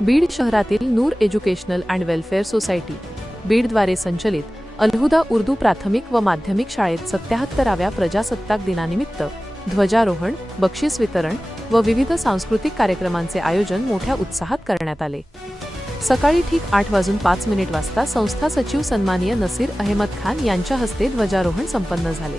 बीड शहरातील Noor educational and welfare society. बीडद्वारे संचलित अलहुदा उर्दू प्राथमिक व माध्यमिक शाळेत सत्याहत्तराव्या प्रजासत्ताक दिनानिमित्त ध्वजारोहण बक्षीस वितरण व विविध सांस्कृतिक कार्यक्रमांचे आयोजन मोठ्या उत्साहात करण्यात आले. सकाळी ठीक आठ वाजून पाच मिनिट वाजता संस्था सचिव सन्मानीय नसीर अहमद खान यांच्या हस्ते ध्वजारोहण संपन्न झाले.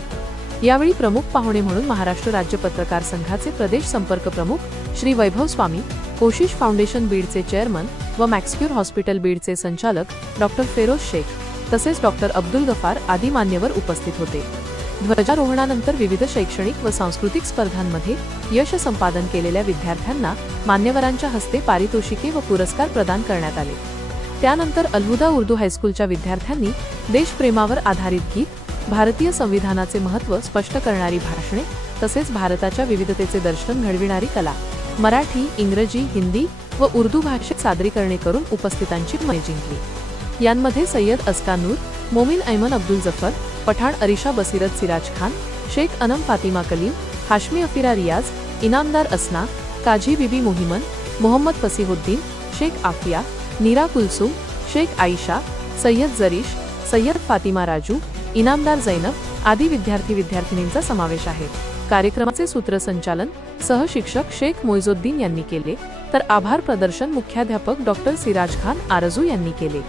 यावेळी प्रमुख पाहुणे म्हणून महाराष्ट्र राज्य पत्रकार संघाचे प्रदेश संपर्क प्रमुख श्री वैभव स्वामी कोशिश फाउंडेशन बीडचे चेअरमन व मॅक्सक्यूर हॉस्पिटल बीडचे संचालक डॉक्टर फेरोज शेख तसेच डॉक्टर अब्दुल गफार आदी मान्यवर उपस्थित होते. ध्वजारोहणानंतर विविध शैक्षणिक व सांस्कृतिक स्पर्धांमध्ये यश संपादन केलेल्या विद्यार्थ्यांना मान्यवरांच्या हस्ते पारितोषिके व पुरस्कार प्रदान करण्यात आले. त्यानंतर अलहुदा उर्दू हायस्कूलच्या विद्यार्थ्यांनी देशप्रेमावर आधारित गीत भारतीय संविधानाचे महत्त्व स्पष्ट करणारी भाषणे तसेच भारताच्या विविधतेचे दर्शन घडविणारी कला. मराठी इंग्रजी हिंदी व उर्दू भाषेत सादरीकरणे करून उपस्थितांची मने जिंकली. यांमध्ये सय्यद अस्कानूर मोमिन ऐमन अब्दुल जफर पठाण अरिशा बसिरत सिराज खान शेख अनम फातिमा कलीम हाशमी अफिरा रियाज इनामदार असना काझी बिबी मोहिमन मोहम्मद फसीहुद्दीन शेख आफिया नीरा कुलसुम शेख आयशा सय्यद जरीश सय्यद फातिमा राजू इनामदार जैनब आदी विद्यार्थी विद्यार्थिनींचा समावेश आहे. कार्यक्रमाचे सूत्रसंचालन सहशिक्षक शेख मोइझुद्दीन यांनी केले तर आभार प्रदर्शन मुख्याध्यापक डॉक्टर सिराज खान आरजू यांनी केले.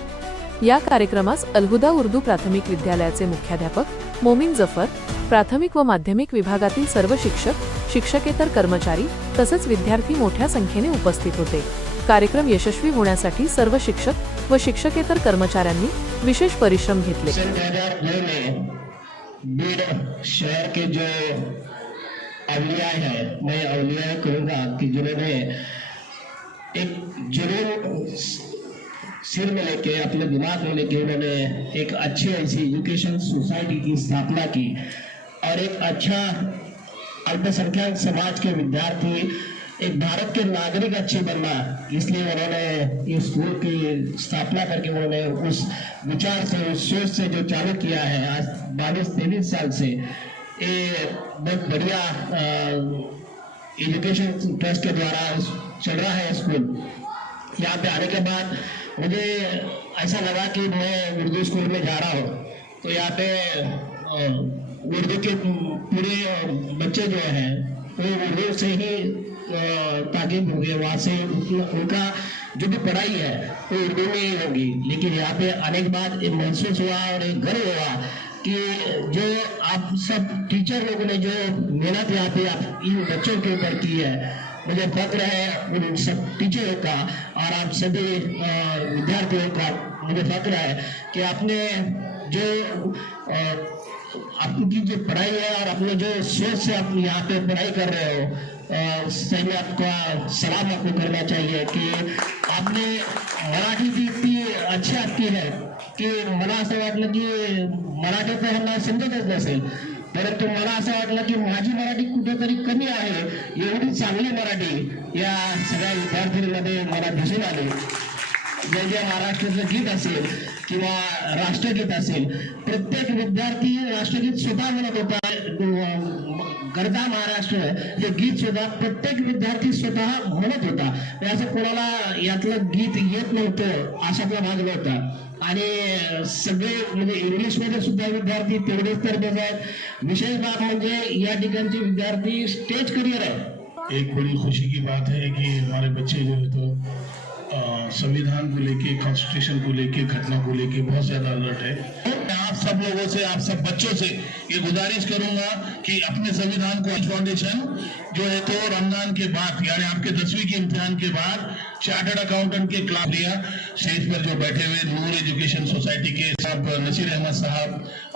या कार्यक्रमास अलहुदा उर्दू प्राथमिक विद्यालयाचे मुख्याध्यापक मोमीन जफर प्राथमिक व माध्यमिक विभागातील सर्व शिक्षक शिक्षकेतर कर्मचारी तसेच विद्यार्थी मोठ्या संख्येने उपस्थित होते. कार्यक्रम यशस्वी होण्यासाठी सर्व शिक्षक व शिक्षकेतर कर्मचाऱ्यांनी विशेष परिश्रम घेतले. सन 2002 में बीड शहर के जो अवलिया मैं अवलिया कहूँगा कि जिन्होंने एक जुनून सिर में लेके, अपने दिमाग में लेके उन्होंने एक अच्छी ऐसी एजुकेशन सोसाइटी की स्थापना की। और एक अच्छा अल्पसंख्यक समाज के विद्यार्थी एक भारत के नागरिक अच्छे बनना, इसलिए उन्होंने इस स्कूल की स्थापना करके उन्होंने उस विचार से, उस सोच से जो चालू किया है, आज बाईस, तेईस साल से, ये बहुत बढ़िया एजुकेशन ट्रस्ट के द्वारा चल रहा है स्कूल यहाँ पे आने के बाद मुझे ऐसा लगा कि मैं उर्दू स्कूल में जा रहा हूँ। तो यहाँ पे उर्दू के पूरे बच्चे जो हैं, वो उर्दू से ही ताकीब होंगे वहाँ से उनका जो भी पढ़ाई है, वो उर्दू में ही होगी। लेकिन यहाँ पे आने के बाद एक महसूस हुआ और एक गर्व हुआ कि जो आप सब टीचर लोगों ने जो मेहनत यहाँ पे आप इन बच्चों के ऊपर की है, मुझे फक्र है उन सब टीचरों का और आप सभी विद्यार्थियों का मुझे फक्र है कि आपने जो आपकी जो पढ़ाई है और अपने जो सोच से आप यहाँ पे पढ़ाई कर रहे हो सही में आपका सलाम आपको करना चाहिए कि आपने मराठी की इतकी अच्छी आपकी है की मला असं वाटलं की मराठी तर ह्यांना समजतच नसेल परंतु मला असं वाटलं की माझी मराठी कुठेतरी कमी आहे एवढी चांगली मराठी या सगळ्या विद्यार्थ्यांमध्ये मला दिसून आली. जय जय महाराष्ट्राचं गीत असेल. किंवा राष्ट्रगीत असेल प्रत्येक विद्यार्थी राष्ट्रगीत स्वतः म्हणत होता गरजा महाराष्ट्र हे गीत सुद्धा प्रत्येक विद्यार्थी स्वतः म्हणत होता. असं कोणाला यातलं गीत येत नव्हतं अशातला भाग नव्हता. आणि सगळे म्हणजे इंग्लिशमध्ये सुद्धा विद्यार्थी तेवढेच तर आहेत. विशेष बाब म्हणजे या ठिकाणचे विद्यार्थी स्टेज करिअर आहे एक बड़ी खुशी की बात है कि हमारे बच्चे जो है तो संविधान को लेके कॉन्स्टिट्यूशन को लेके घटना को लेके बहुत ज़्यादा अलर्ट है। मैं आप सब लोगों से आप सब बच्चों से ये गुजारिश करूँगा कि अपने संविधान को फाउंडेशन जो है तो रमज़ान के बाद यानी आपके दसवीं के इम्तिहान के बाद चार्टर्ड अकाउंटेंट के क्लास लिया। स्टेज पर जो बैठे हुए नूर एजुकेशन सोसाइटी के साहब नसीर अहमद साहब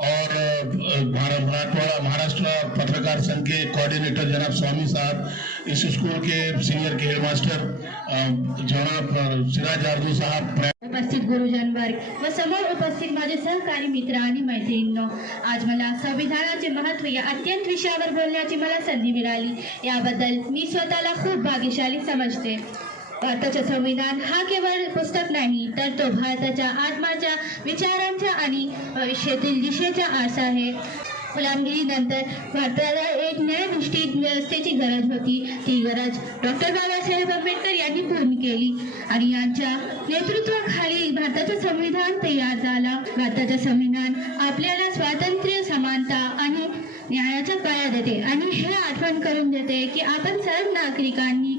और मराठवाड़ा महाराष्ट्र पत्रकार संघ के कोऑर्डिनेटर जनाब स्वामी साहब इस स्कूल के सीनियर के हेडमास्टर अ, उपस्थित गुरुजन वर्ग व समोर उपस्थित माझे सहकारी मित्र आणि मैत्रिणींनो आज मला संविधानाचे महत्त्व या अत्यंत विषयावर बोलण्याची मला संधी मिळाली. याबद्दल मी स्वतःला खूप भाग्यशाली समजते. भारताचे संविधान हा केवळ पुस्तक नाही तर तो भारताच्या आत्माच्या विचारांच्या आणि भविष्यातील दिशेचा आस आहे. गुलामगिरीनंतर भारताला एक न्यायनिष्ठित व्यवस्थेची गरज होती. ती गरज डॉक्टर बाबासाहेब आंबेडकर यांनी पूर्ण केली आणि यांच्या नेतृत्वाखाली भारताचं संविधान तयार झाला. भारताचं संविधान आपल्याला स्वातंत्र्य समानता आणि न्यायाचा पाया देते. आणि हे आठवण करून देते की आपण सर्व नागरिकांनी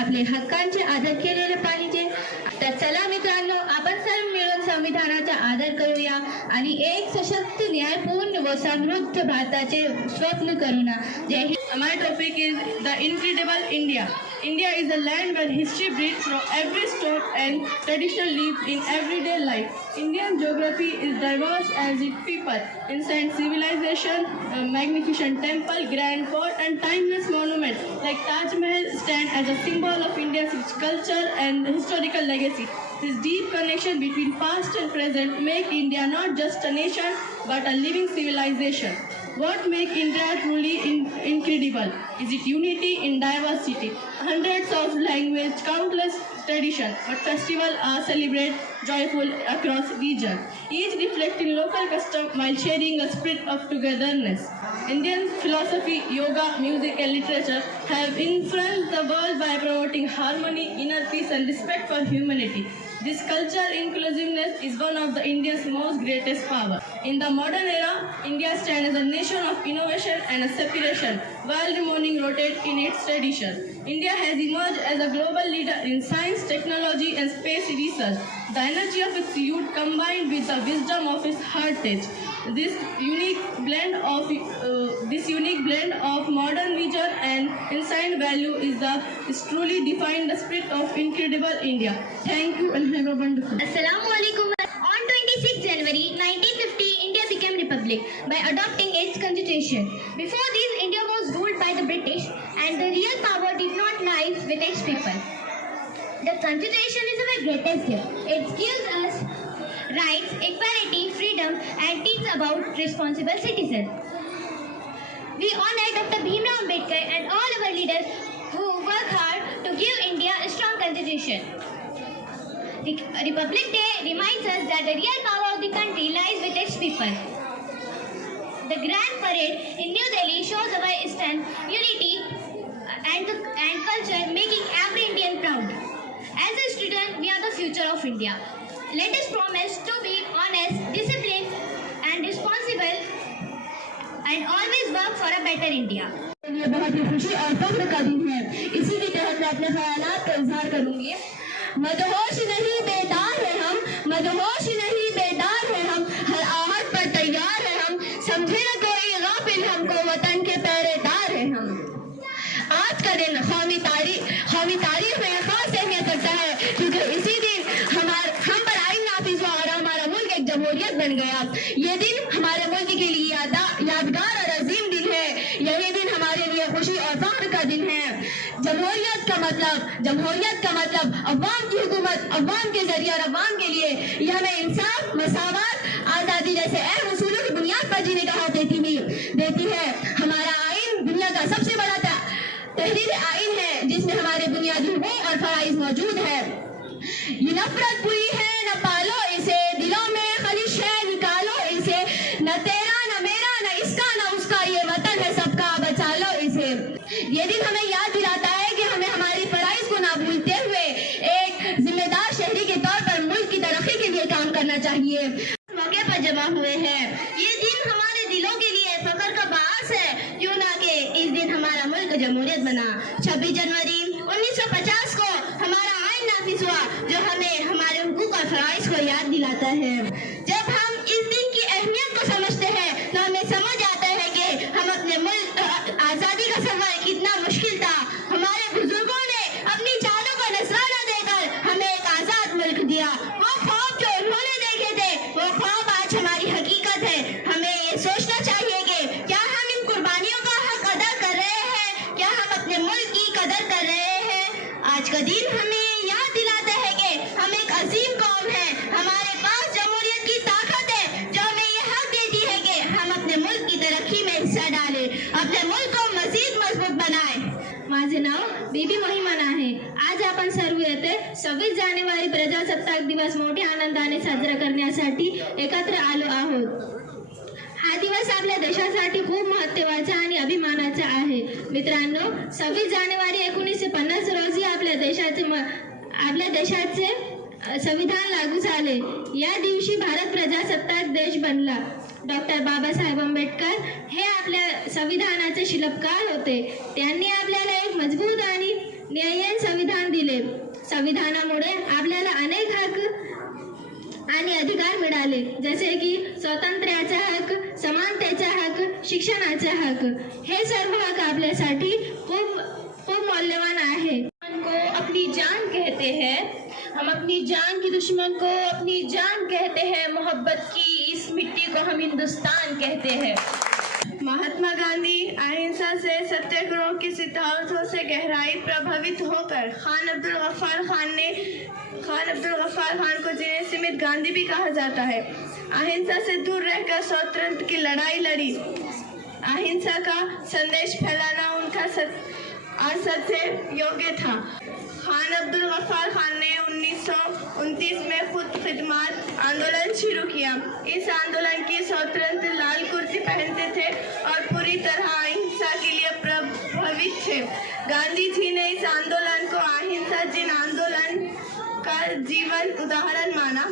आपले हक्कांचे आदर केलेले पाहिजे. तर चला मित्रांनो आपण सर्व मिळून संविधानाचा आदर करूया आणि एक सशक्त न्यायपूर्ण व समृद्ध भारताचे स्वप्न करू ना जय Hind My topic is the incredible India. India is a land where history breathes through every stone and tradition lives in everyday life. Indian geography is diverse as its people. Ancient civilization, a magnificent temple, grand fort, and timeless monuments like Taj Mahal stand as a symbol of India's rich culture and historical legacy. This deep connection between past and present make India not just a nation but a living civilization. What makes India truly in- incredible? Is it unity in diversity? Hundreds of language, countless tradition, but festivals are celebrated joyful across region, each reflecting local custom while sharing a spirit of togetherness. Indian philosophy, yoga, music, and literature have influenced the world by promoting harmony, inner peace, and respect for humanity. This cultural inclusiveness is one of the India's most greatest power. In the modern era, India stands as a nation of innovation and a separation, while remaining rooted in its tradition. India has emerged as a global leader in science, technology, and space research. The energy of its youth combined with the wisdom of its heritage. This unique blend of uh, this unique blend of modern vision and ancient value is the is truly defined the spirit of incredible India. Thank you and have a wonderful. Assalamu alaikum. On 26 January 1950, India became republic by adopting its constitution. Before this, India was ruled by the British, and the real power did not lie with its people. The constitution is our greatest gift. It gives us rights, equality, freedom, and teach about responsible citizens. We honor Dr. Bhimrao Ambedkar and all our leaders who work hard to give India a strong constitution. Republic Day reminds us that the real power of the country lies with its people. The Grand Parade in New Delhi shows our strength, unity, and, and culture, making every Indian proud. As a student, we are the future of India. Let us promise to be honest, disciplined, and responsible, and always work for a better India. ये बहुत ही खुशी और फख्र का दिन है इसी के तहत मैं अपने ख्याल का इजहार करूँगी मदहोश नहीं बेदार है हम मदहोश नहीं मतलब अवाम की हुकूमत, अवाम के ज़रिए और अवाम के लिए यह हमें इंसाफ, मसावत, आज़ादी जैसे अहम उसूलों की बुनियाद पर जीने का हक देती ही, देती है। हमारा आइन दुनिया का सबसे बड़ा तहरीर आइन है, जिसमें हमारे बुनियादी हुकूक और फराइज मौजूद है। ये नफरत बुरी है, न पालो इसे, दिलों में खलिश है, निकालो इसे। न तेरा, न मेरा, न इसका, न उसका, ये वतन है सबका, बचा लो इसे। ये दिन हमें चाहिए। मौके पर जमा हुए हैं, ये दिन हमारे दिलों के लिए फख्र का बास है। क्यों ना कि इस दिन हमारा मुल्क जमहूरियत बना। 26 जनवरी 1950 को हमारा आइन नाफिज हुआ, जो हमें हमारे हुकूक और फराइज को याद दिलाता है। जब हम इस दिन की अहमियत को समझते हैं तो हमें समझ आता है कि हम अपने मुल्क आज़ादी का सफ़र आज का दिन हमें याद दिलाता है कि हम एक अजीम कौम है। हमारे पास जमहूरियत की ताकत है, जो हमें हक देती है कि हम अपने मुल्क की तरक्की में हिस्सा डालें, अपने मुल्क को मजीद मज़बूत बनाएँ। नाव बेबी आज सर्व जानेवारी प्रजासत्ताक दिवस साजरा एकत्र आलो आहोत. हा दिवस जानेवारी रोजी आपल्या देशाचे म आपल्या देशाचे संविधान लागू झाले. या दिवशी भारत प्रजासत्ताक देश बनला. डॉक्टर बाबासाहेब आंबेडकर हे आपल्या संविधानाचे शिल्पकार होते. त्यांनी आपल्याला एक मजबूत आणि न्याय्य संविधान दिले. संविधानामुळे आपल्याला अनेक हक्क आणि अधिकार मिळाले. जसे की स्वातंत्र्याचा हक समानतेचा हक शिक्षणाचा हक हे सर्व हक आपल्यासाठी खूप खूप मौल्यवान आहे. अपनी जान कहते हैं। हम अपनी जान की दुश्मन को अपनी जान कहते हैं। मोहब्बत की इस मिट्टी को हम हिंदुस्तान कहते हैं। महात्मा गांधी अहिंसा से सत्याग्रह के सिद्धांतों से गहराई प्रभावित होकर खान अब्दुल गफ्फार खान ने खान अब्दुल गफ्फार खान को जिन्हें सीमित गांधी भी कहा जाता है। अहिंसा से दूर रहकर स्वतंत्र की लड़ाई लड़ी। अहिंसा का संदेश फैलाना उनका सत, असत्य योग्य था। खान अब्दुल गफ्फार खान ने 1929 में खुद खिदमत आंदोलन शुरू किया। इस आंदोलन की स्वतंत्र लाल कुर्ती पहनते थे और पूरी तरह अहिंसा के लिए प्रभावित थे। गांधी जी ने इस आंदोलन को अहिंसा जिन आंदोलन का जीवन उदाहरण माना।